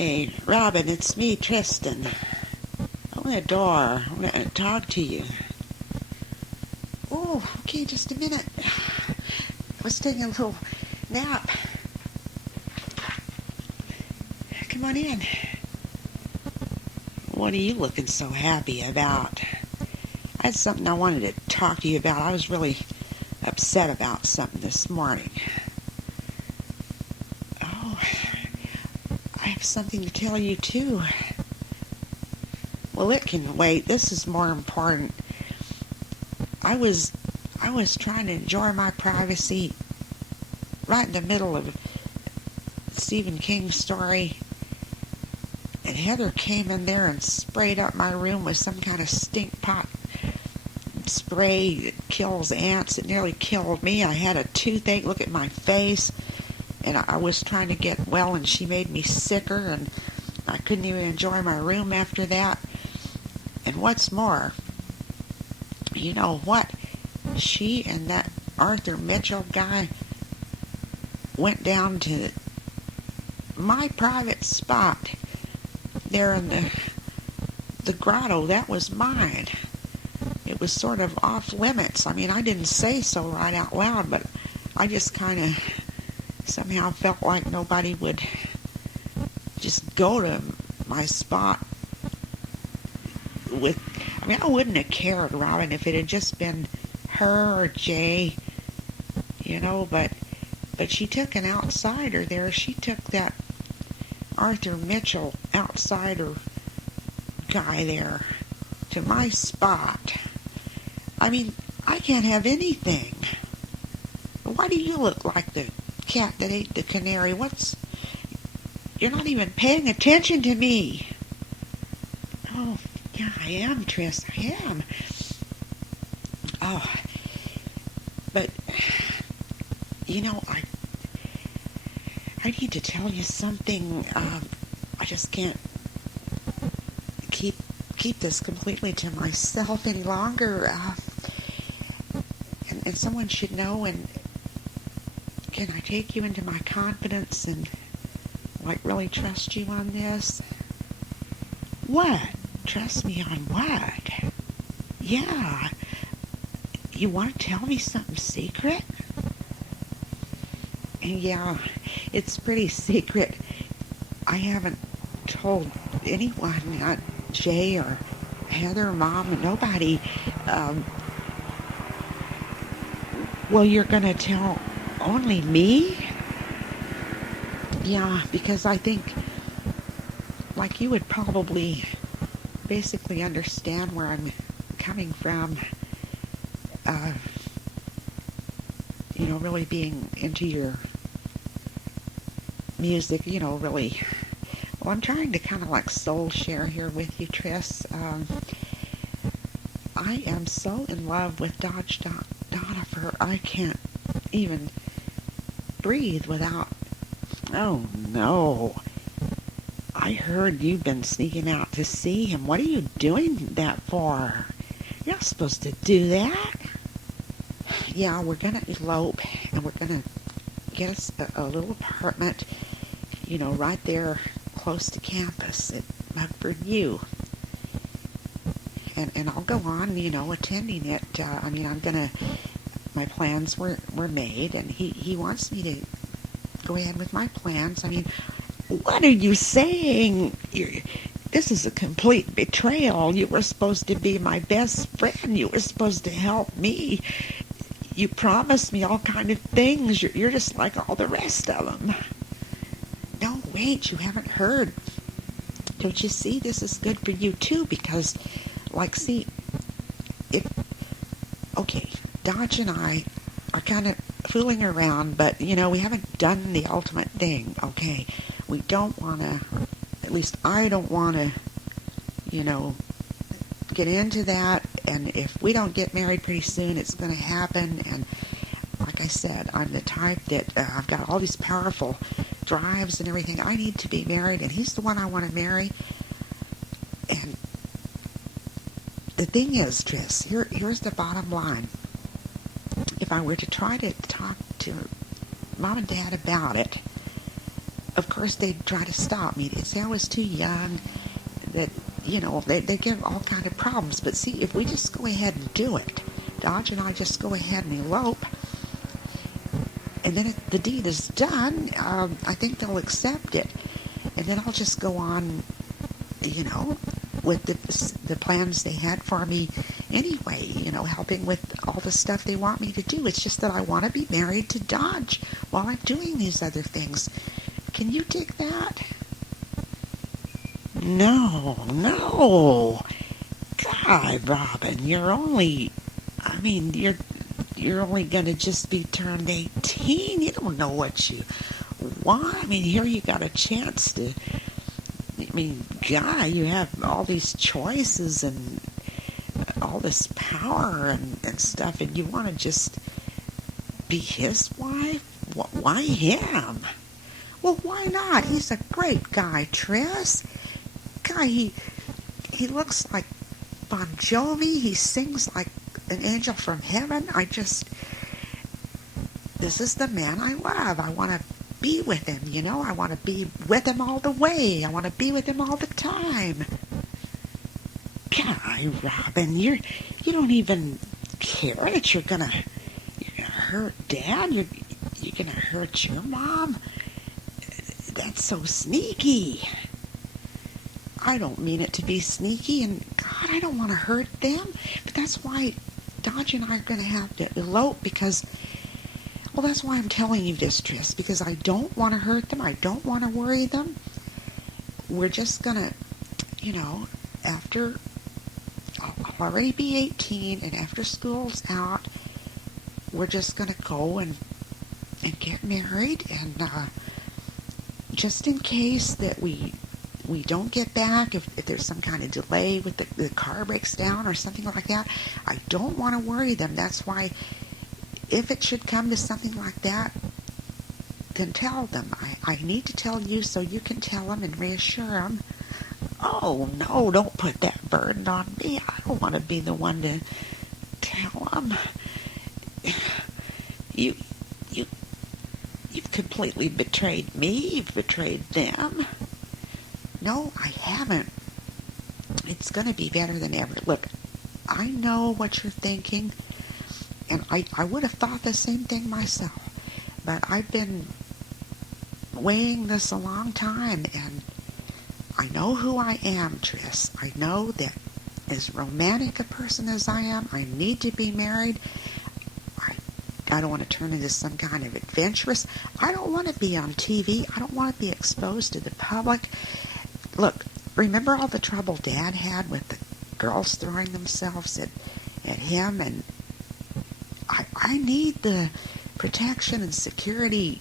Hey, Robin, it's me, Tristan. Open the door. I want to talk to you. Oh, okay, just a minute. I was taking a little nap. Come on in. What are you looking so happy about? I had something I wanted to talk to you about. I was really upset about something this morning. Oh, I have something to tell you, too. Well, it can wait. This is more important. I was trying to enjoy my privacy right in the middle of Stephen King's story, and Heather came in there and sprayed up my room with some kind of stink pot spray that kills ants. It nearly killed me. I had a toothache. Look at my face. And I was trying to get well, and she made me sicker, and I couldn't even enjoy my room after that. And what's more, you know what? She and that Arthur Mitchell guy went down to my private spot there in the grotto. That was mine. It was sort of off limits. I mean, I didn't say so right out loud, but I just kind of somehow felt like nobody would just go to my spot with... I mean, I wouldn't have cared, Robin, if it had just been her or Jay, you know, but she took an outsider there. She took that Arthur Mitchell outsider guy there to my spot. I mean, I can't have anything. Why do you look like the cat that ate the canary? You're not even paying attention to me. Oh, yeah, I am, Tris, I am. Oh, but, you know, I need to tell you something. I just can't keep this completely to myself any longer. And someone should know. And can I take you into my confidence and like really trust you on this? What? Trust me on what? Yeah. You want to tell me something secret? And yeah, it's pretty secret. I haven't told anyone, not Jay or Heather, Mom, nobody. Well, you're going to tell only me? Yeah, because I think, like, you would probably basically understand where I'm coming from. You know, really being into your music, you know, really. Well, I'm trying to kind of like soul share here with you, Tris. I am so in love with Dodge Donifer, I can't even breathe without... Oh, no. I heard you've been sneaking out to see him. What are you doing that for? You're not supposed to do that. Yeah, we're going to elope, and we're going to get us a little apartment, you know, right there close to campus at Mugford U. And I'll go on, you know, attending it. I mean, my plans were made, and he wants me to go ahead with my plans. I mean, what are you saying? This is a complete betrayal. You were supposed to be my best friend. You were supposed to help me. You promised me all kind of things. You're just like all the rest of them. No, wait, you haven't heard. Don't you see? This is good for you, too, because, like, see, okay, Dodge and I are kind of fooling around, but, you know, we haven't done the ultimate thing, okay? We don't want to, at least I don't want to, you know, get into that, and if we don't get married pretty soon, it's going to happen. And like I said, I'm the type that I've got all these powerful drives and everything. I need to be married, and he's the one I want to marry. And the thing is, Tris, here's the bottom line. If I were to try to talk to Mom and Dad about it, of course, they'd try to stop me. They'd say I was too young, that, they give all kind of problems. But see, if we just go ahead and do it, Dodge and I just go ahead and elope, and then the deed is done, I think they'll accept it. And then I'll just go on, with the plans they had for me anyway, helping with all the stuff they want me to do. It's just that I want to be married to Dodge while I'm doing these other things. Can you dig that? No. God, Robin, you're only going to just be turned 18. You don't know what you want. Here you got a chance to, God, you have all these choices and all this power and stuff, and you want to just be his wife? Why him? Well, why not? He's a great guy, Triss. Guy, he looks like Bon Jovi. He sings like an angel from heaven. This is the man I love. I want to be with him, I want to be with him all the way. I want to be with him all the time. God, Robin, you don't even care that you're gonna hurt Dad. You're gonna hurt your mom. That's so sneaky. I don't mean it to be sneaky, and God, I don't want to hurt them. But that's why Dodge and I are going to have to elope, because, well, that's why I'm telling you this, Triss, because I don't want to hurt them. I don't want to worry them. We're just going to, after, I'll already be 18, and after school's out, we're just going to go and get married, and just in case that we don't get back, if there's some kind of delay with the car breaks down or something like that, I don't want to worry them. That's why, if it should come to something like that, then tell them. I need to tell you so you can tell them and reassure them. Oh, no, don't put that burden on me. I don't want to be the one to tell them. You've completely betrayed me. You've betrayed them. No, I haven't. It's going to be better than ever. Look, I know what you're thinking, and I would have thought the same thing myself, but I've been weighing this a long time, and I know who I am, Triss. I know that as romantic a person as I am, I need to be married. I don't want to turn into some kind of adventurous. I don't want to be on TV. I don't want to be exposed to the public. Look, remember all the trouble Dad had with the girls throwing themselves at him? And I need the protection and security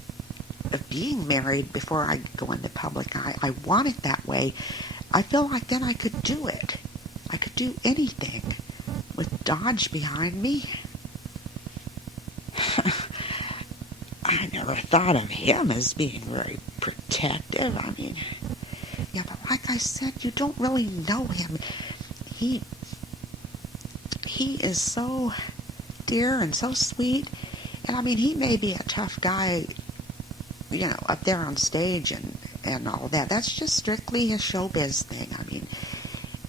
of being married before I go into public. I want it that way. I feel like then I could do it. I could do anything with Dodge behind me. I never thought of him as being very protective. Yeah, but like I said, you don't really know him. He is so dear and so sweet. And he may be a tough guy, up there on stage and all that. That's just strictly his showbiz thing.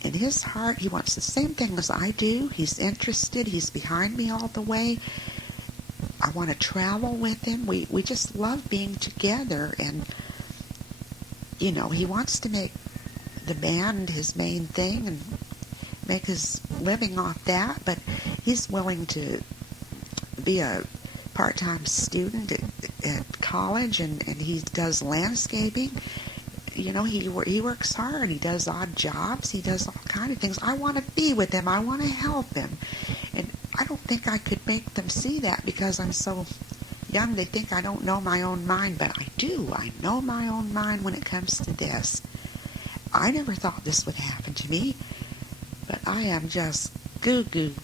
In his heart, he wants the same thing as I do. He's interested. He's behind me all the way. I want to travel with him. We just love being together. And, he wants to make the band his main thing and make his living off that. But he's willing to be a part-time student at college, and he does landscaping. He works hard. He does odd jobs. He does all kind of things. I want to be with him. I want to help him. And I don't think I could make them see that because I'm so young. They think I don't know my own mind, but I do. I know my own mind when it comes to this. I never thought this would happen to me, but I am just goo-goo,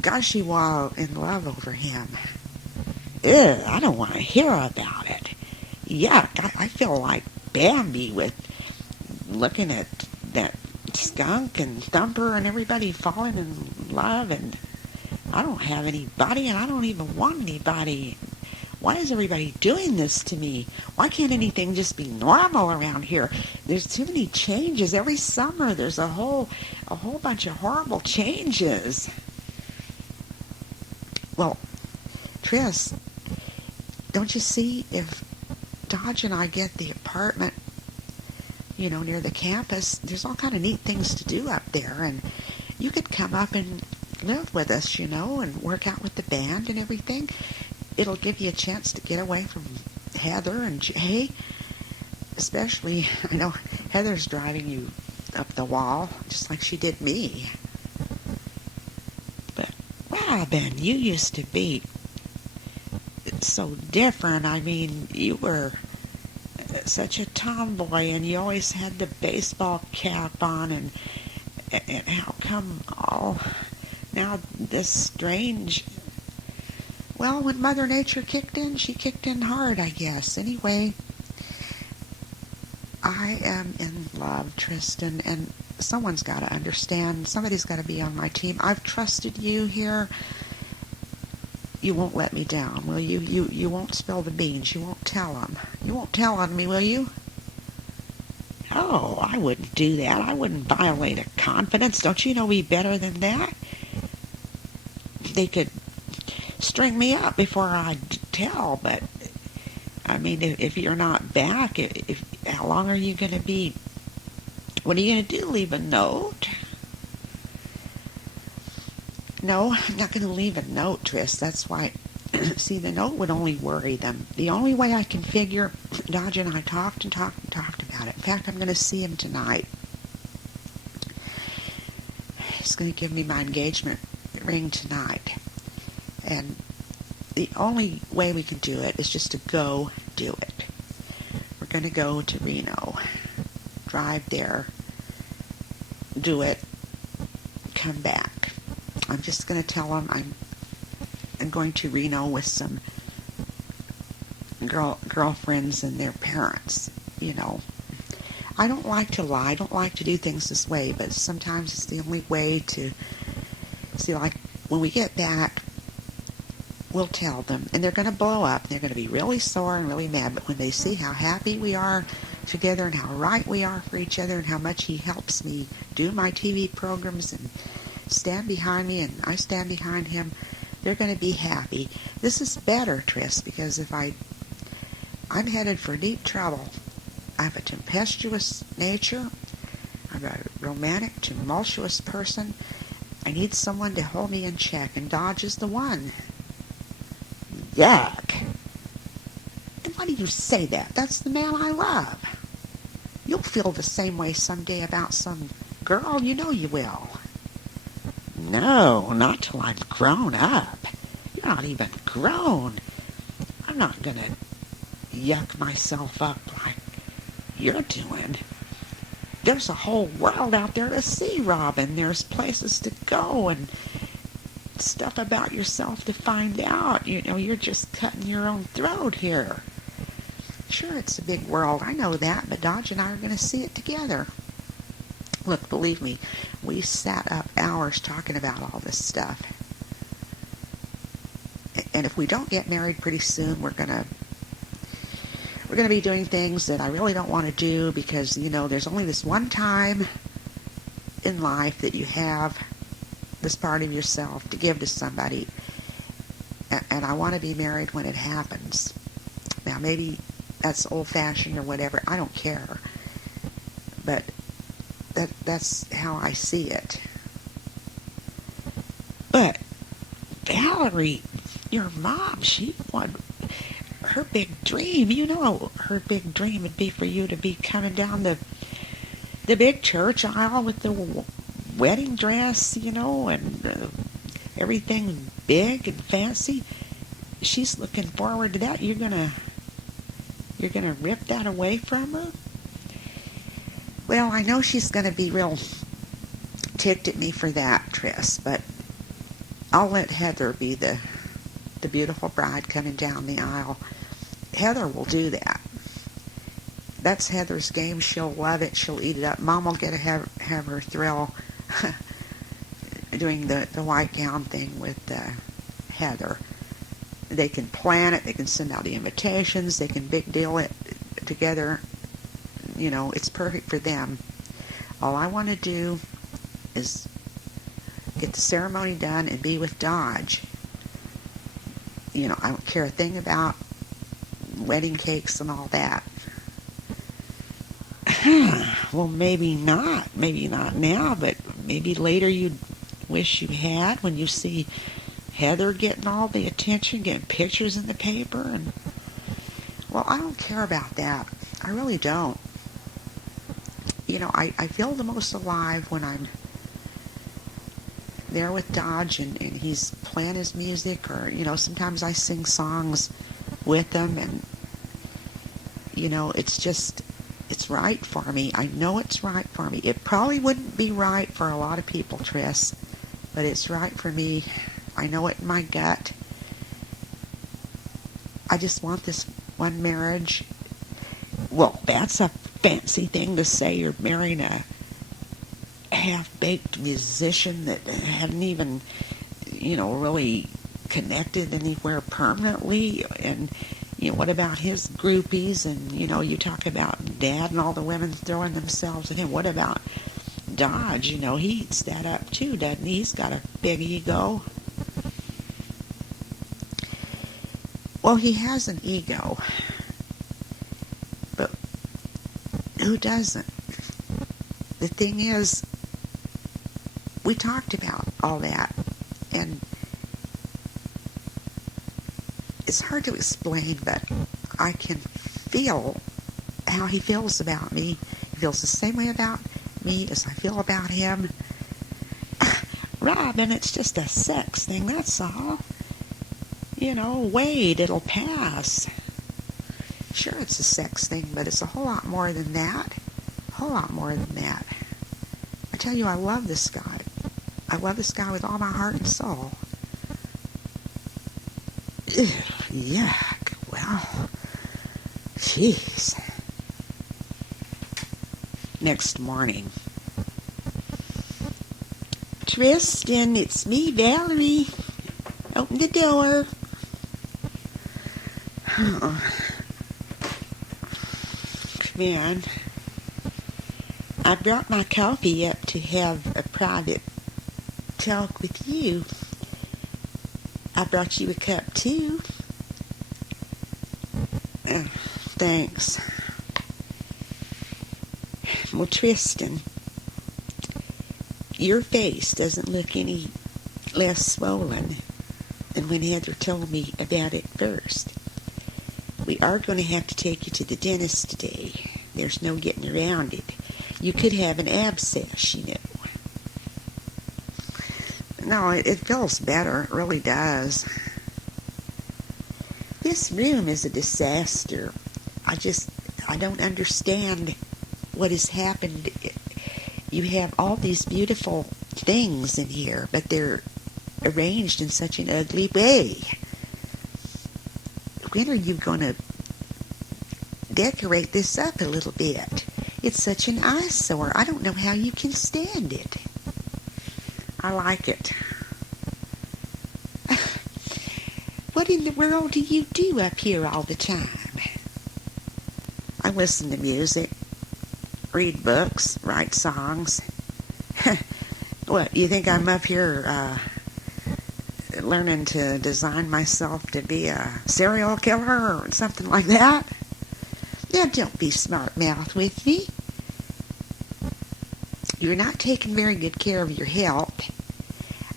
gushy-wall in love over him. Ew, I don't want to hear about it. Yuck, I feel like Bambi with looking at that Skunk and Thumper and everybody falling in love, and I don't have anybody, and I don't even want anybody. Why is everybody doing this to me? Why can't anything just be normal around here? There's too many changes. Every summer there's a whole bunch of horrible changes. Well, Tris, don't you see, if Dodge and I get the apartment, near the campus, there's all kind of neat things to do up there, and you could come up and live with us, and work out with the band and everything. It'll give you a chance to get away from Heather and Jay. Especially, I know Heather's driving you up the wall, just like she did me. But, Robin, you used to be so different. I mean, you were such a tomboy, and you always had the baseball cap on, and how come now this strange... Well, when Mother Nature kicked in, she kicked in hard, I guess. Anyway, I am in love, Tristan, and someone's got to understand. Somebody's got to be on my team. I've trusted you here. You won't let me down, will you? You won't spill the beans. You won't tell them. You won't tell on me, will you? Oh, I wouldn't do that. I wouldn't violate a confidence. Don't you know me better than that? They could string me up before I'd tell, but I mean, if you're not back, how long are you going to be? What are you going to do? Leave a note? No, I'm not going to leave a note, Tris. That's why. See, the note would only worry them. The only way I can figure, Dodge and I talked about it. In fact, I'm going to see him tonight. He's going to give me my engagement ring tonight. And the only way we can do it is just to go do it. We're going to go to Reno, drive there, do it, come back. I'm just going to tell them I'm going to Reno with some girlfriends and their parents, I don't like to lie. I don't like to do things this way, but sometimes it's the only way to see, like, when we get back, we'll tell them, and they're going to blow up. They're going to be really sore and really mad, but when they see how happy we are together and how right we are for each other and how much he helps me do my TV programs and stand behind me and I stand behind him, they're going to be happy. This is better, Tris, because if I'm headed for deep trouble. I have a tempestuous nature. I'm a romantic, tumultuous person. I need someone to hold me in check, and Dodge is the one. Yuck. And why do you say that? That's the man I love. You'll feel the same way someday about some girl. You know you will. No, not till I'm grown up. You're not even grown. I'm not going to yuck myself up like you're doing. There's a whole world out there to see, Robin. There's places to go and stuff about yourself to find out. You're just cutting your own throat here. Sure, it's a big world. I know that, but Dodge and I are going to see it together. Look, believe me, we sat up hours talking about all this stuff. And if we don't get married pretty soon, we're going to be doing things that I really don't want to do because, there's only this one time in life that you have this part of yourself to give to somebody. And I want to be married when it happens. Now, maybe that's old-fashioned or whatever. I don't care. But that's how I see it. But Valerie, your mom, her big dream, her big dream would be for you to be coming down the big church aisle with the wedding dress, and everything big and fancy. She's looking forward to that. You're gonna rip that away from her? Well, I know she's gonna be real ticked at me for that, Tris, but I'll let Heather be the beautiful bride coming down the aisle. Heather will do that. That's Heather's game. She'll love it. She'll eat it up. Mom will get to have her thrill doing the white gown thing with Heather. They can plan it. They can send out the invitations. They can big deal it together. It's perfect for them. All I want to do is get the ceremony done and be with Dodge. I don't care a thing about wedding cakes and all that. Well, maybe not. Maybe not now, but maybe later you'd wish you had, when you see Heather getting all the attention, getting pictures in the paper. And well, I don't care about that. I really don't. I feel the most alive when I'm there with Dodge and he's playing his music, or sometimes I sing songs with him, and it's right for me. I know it's right for me. It probably wouldn't be right for a lot of people, Triss, but it's right for me. I know it in my gut. I just want this one marriage. Well, that's a fancy thing to say. You're marrying a half-baked musician that hadn't even, really connected anywhere permanently. And, what about his groupies? And, you talk about Dad and all the women throwing themselves at him. What about Dodge? He eats that up too, doesn't he? He's got a big ego. Well, he has an ego. But who doesn't? The thing is, we talked about all that, and it's hard to explain, but I can feel how he feels about me. He feels the same way about me as I feel about him. Robin, it's just a sex thing, that's all. Wait, it'll pass. Sure, it's a sex thing, but it's a whole lot more than that. A whole lot more than that. I tell you, I love this guy. I love this guy with all my heart and soul. Ew, yuck. Well, jeez. Next morning. Tristan, it's me, Valerie. Open the door. Come on. I brought my coffee up to have a private talk with you. I brought you a cup too. Thanks. Well, Tristan, your face doesn't look any less swollen than when Heather told me about it first. We are going to have to take you to the dentist today. There's no getting around it. You could have an abscess, No, it feels better. It really does. This room is a disaster. I don't understand what has happened. You have all these beautiful things in here, but they're arranged in such an ugly way. When are you going to decorate this up a little bit? It's such an eyesore. I don't know how you can stand it. I like it. What in the world do you do up here all the time? I listen to music, read books, write songs. What, you think I'm up here learning to design myself to be a serial killer or something like that? Now, don't be smart-mouthed with me. You're not taking very good care of your health.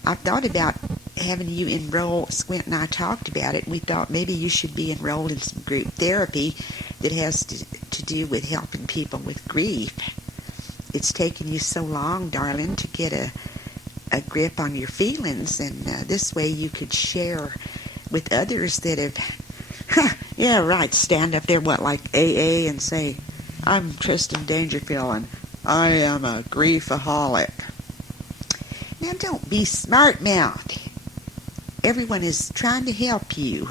I thought about having you enroll. Squint and I talked about it, and we thought maybe you should be enrolled in some group therapy that has to do with helping people with grief. It's taken you so long, darling, to get a grip on your feelings, and this way you could share with others that have, yeah, right, stand up there, like AA, and say, I'm Tristan Dangerfield, and I am a griefaholic. Now, don't be smart-mouthed. Everyone is trying to help you.